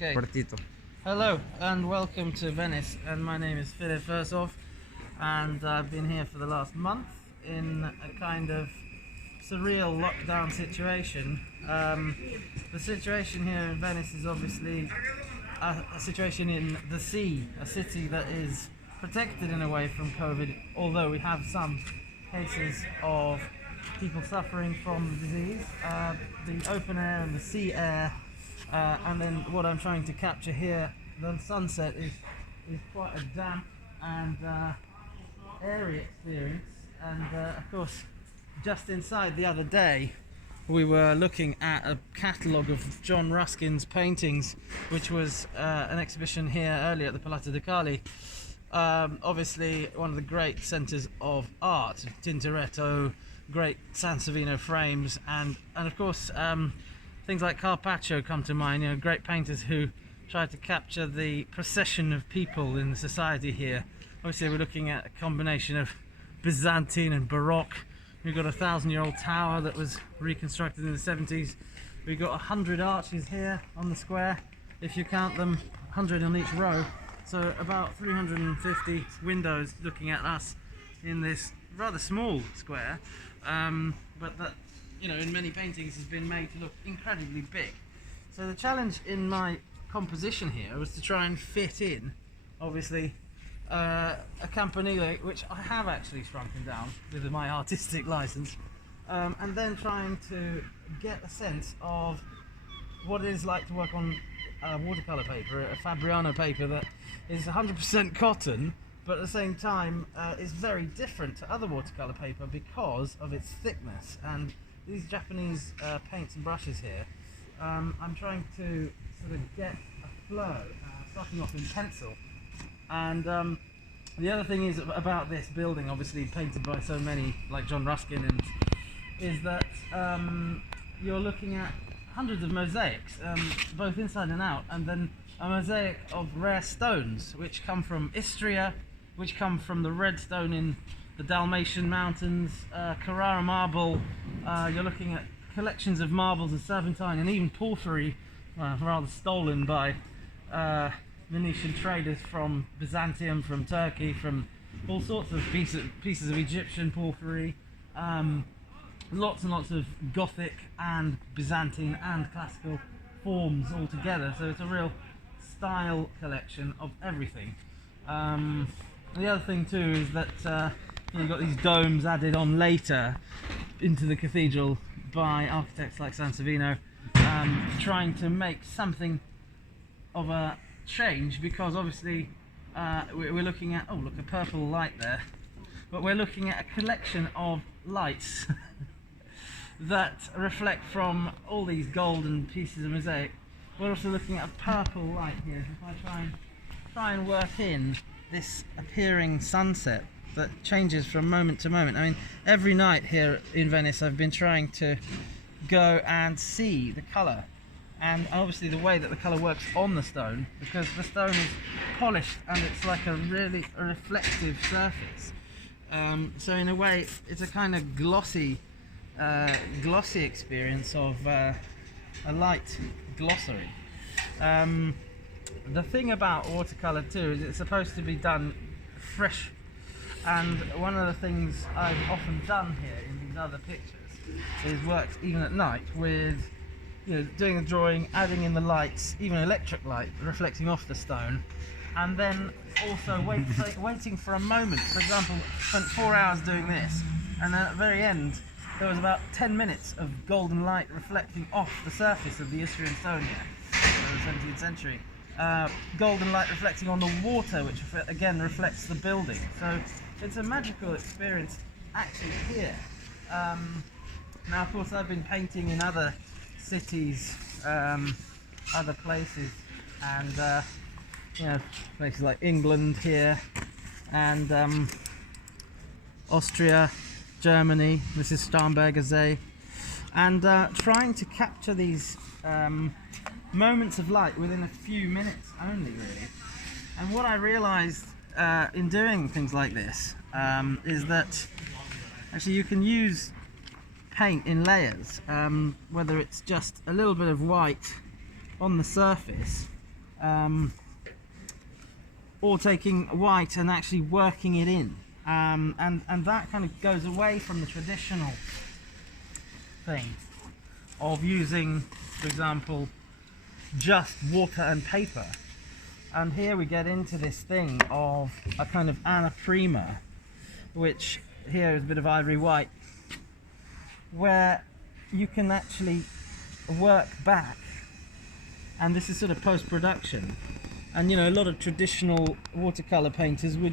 Okay. Partito. Hello and welcome to Venice, and my name is Philip Versov, and I've been here for the last month in a kind of surreal lockdown situation. The situation here in Venice is obviously a situation in the sea, a city that is protected in a way from COVID, although we have some cases of people suffering from the disease. The open air and the sea air, and then what I'm trying to capture here, the sunset, is quite a damp and airy experience. And of course, just inside the other day, we were looking at a catalogue of John Ruskin's paintings, which was an exhibition here earlier at the Palazzo de Cali. Obviously one of the great centres of art, Tintoretto, great Sansovino frames, and of course things like Carpaccio come to mind, you know, great painters who tried to capture the procession of people in the society here. Obviously we're looking at a combination of Byzantine and Baroque. We've got a 1,000-year-old tower that was reconstructed in the 70s. We've got 100 arches here on the square, if you count them, 100 on each row. So about 350 windows looking at us in this rather small square, but that, you know, in many paintings has been made to look incredibly big. So the challenge in my composition here was to try and fit in, obviously, a campanile, which I have actually shrunken down with my artistic license, and then trying to get a sense of what it is like to work on watercolor paper, a Fabriano paper that is 100% cotton, but at the same time is very different to other watercolor paper because of its thickness. And these Japanese paints and brushes here, I'm trying to sort of get a flow, starting off in pencil. And the other thing is about this building, obviously painted by so many like John Ruskin, and is that you're looking at hundreds of mosaics, both inside and out, and then a mosaic of rare stones which come from Istria, which come from the red stone in the Dalmatian mountains, Carrara marble. You're looking at collections of marbles and serpentine and even porphyry, rather stolen by Venetian traders from Byzantium, from Turkey, from all sorts of pieces of Egyptian porphyry. Lots and lots of Gothic and Byzantine and classical forms all together, so it's a real style collection of everything. The other thing too is that you've got these domes added on later into the cathedral by architects like Sansovino, trying to make something of a change, because obviously we're looking at, oh look, a purple light there, but we're looking at a collection of lights that reflect from all these golden pieces of mosaic. We're also looking at a purple light here. If I try and work in this appearing sunset that changes from moment to moment. I mean, every night here in Venice I've been trying to go and see the colour, and obviously the way that the colour works on the stone, because the stone is polished and it's like a really reflective surface. So in a way it's a kind of glossy experience of a light glossary. The thing about watercolor too is it's supposed to be done fresh, and one of the things I've often done here in these other pictures is worked even at night with, you know, doing the drawing, adding in the lights, even electric light reflecting off the stone, and then also waiting for a moment. For example, spent 4 hours doing this, and then at the very end there was about 10 minutes of golden light reflecting off the surface of the Istrian stone here, in the 17th century. Golden light reflecting on the water, which again reflects the building. So it's a magical experience actually here. Now of course I've been painting in other cities, other places, and you know, places like England here, and Austria, Germany. This is Starnberger See, and trying to capture these moments of light within a few minutes only, really. And what I realized in doing things like this is that actually you can use paint in layers, whether it's just a little bit of white on the surface or taking white and actually working it in, and that kind of goes away from the traditional thing of using, for example, just water and paper. And here we get into this thing of a kind of anaprima, which here is a bit of ivory white, where you can actually work back, and this is sort of post-production. And you know, a lot of traditional watercolor painters would